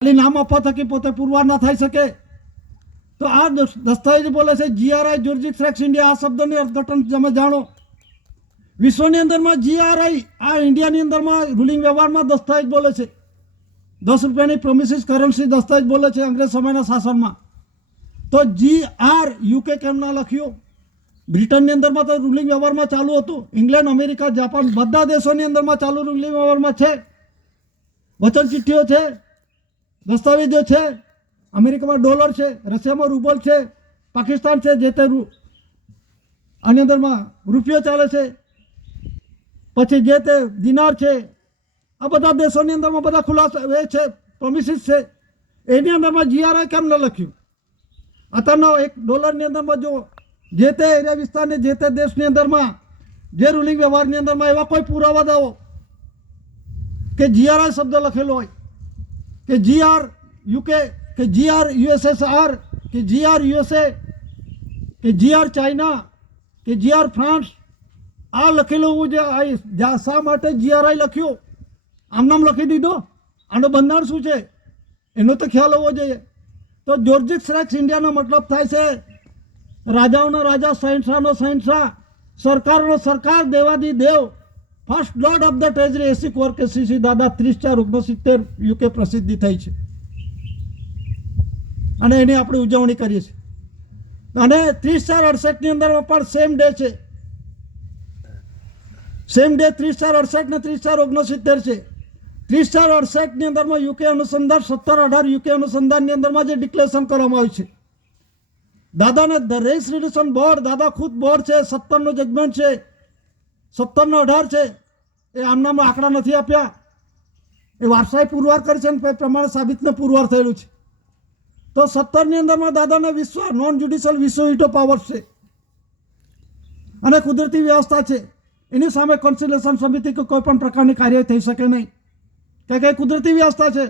ખાલી નામ આપવા થકી પોતે પુરવાર ના થઈ શકે. તો આ દસ્તાવેજ બોલે છે GRI જ્યુરિસ્ડિક્શન ઇન્ડિયા. આ શબ્દની અર્થઘટન તમે જાણો. વિશ્વની અંદરમાં GRI આ ઇન્ડિયાની અંદરમાં રૂલિંગ વ્યવહારમાં દસ્તાવેજ બોલે છે. 10 રૂપિયાની પ્રોમિસિસ કરન્સી દસ્તાવેજ બોલે છે અંગ્રેજ સમયના શાસનમાં. તો GR UK કેમ ના લખ્યું? બ્રિટનની અંદરમાં તો રૂલિંગ વ્યવહારમાં ચાલુ હતું. ઇંગ્લેન્ડ, અમેરિકા, જાપાન બધા દેશોની અંદરમાં ચાલુ રૂલિંગ વ્યવહારમાં છે. વચન ચિઠ્ઠીઓ છે, દસ્તાવેજો છે. અમેરિકામાં ડોલર છે, રશિયામાં રૂબલ છે, પાકિસ્તાન છે જે તે આની અંદરમાં રૂપિયો ચાલે છે, પછી જે તે દિનાર છે. આ બધા દેશોની અંદરમાં બધા ખુલાસા એ છે, પ્રોમિસિસ છે. એની અંદરમાં GRI કેમ ન લખ્યું? અત્યારના $1 અંદરમાં જો જે તે એરિયા વિસ્તારની જે તે દેશની અંદરમાં જે રૂલિંગ વ્યવહારની અંદરમાં એવા કોઈ પુરાવા દાવો કે GRI શબ્દ લખેલો હોય કે GR UK કે GR USSR કે GR USA કે GR ચાઇના કે GR ફ્રાન્સ આ લખેલું હોવું જે શા માટે GRI લખ્યું? આમ નામ લખી દીધો. આનો બંધારણ શું છે એનો તો ખ્યાલ હોવો જોઈએ. તો જ્યુરિસ્ડિક્શન ઇન્ડિયાનો મતલબ થાય છે રાજાઓનો રાજા, શહેનશાહનો શહેનશાહ, સરકારનો સરકાર, દેવાદી દેવ, first lord of the treasury. 80 કોર કે CC દાદા 30/4/69 UK પ્રસિદ્ધિ થઈ છે અને એની આપણે ઉજવણી કરીએ છીએ. અને 30/4/68ની અંદરમાં પણ સેમ ડે છે. સેમ ડે 30/4/68 ને 30/4/69 છે. 30/4/68ની અંદરમાં UK અનુસંધાન 17/18 UK અનુસંધાનની અંદરમાં જે ડિક્લેરેશન કરવામાં આવ્યું છે. દાદાને ધ રેસ રિડક્શન બોર્ડ, દાદા ખુદ બોર્ડ છે, 17નો જજમેન્ટ છે, 17નો 18 છે. એ આમનામાં આંકડા નથી આપ્યા, એ વારસાઈ પુરવાર કરી છે ને પ્રમાણે સાબિતને પુરવાર થયેલું છે. તો 17ની અંદરમાં દાદાને વિશ્વ નોન જ્યુડિશિયલ વિશ્વ વીટો પાવર છે અને કુદરતી વ્યવસ્થા છે. એની સામે કોન્સ્ટિટ્યુશન સમિતિ કે કોઈ પણ પ્રકારની કાર્યવાહી થઈ શકે નહીં, કે કુદરતી વ્યવસ્થા છે,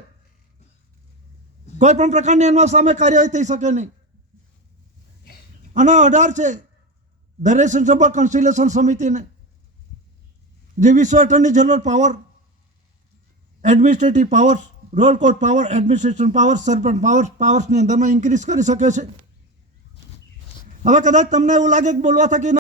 કોઈ પણ પ્રકારની એના સામે કાર્યવાહી થઈ શકે નહીં. અને 18 છે ધ રેસન્સબલ કોન્સ્ટિટ્યુશન સમિતિને જે વિશ્વ attorney general power, administrative powers, role court power, administration power, servant પાવર્સની અંદરમાં ઇન્ક્રીઝ કરી શકે છે. હવે કદાચ તમને એવું લાગે કે બોલવા થકી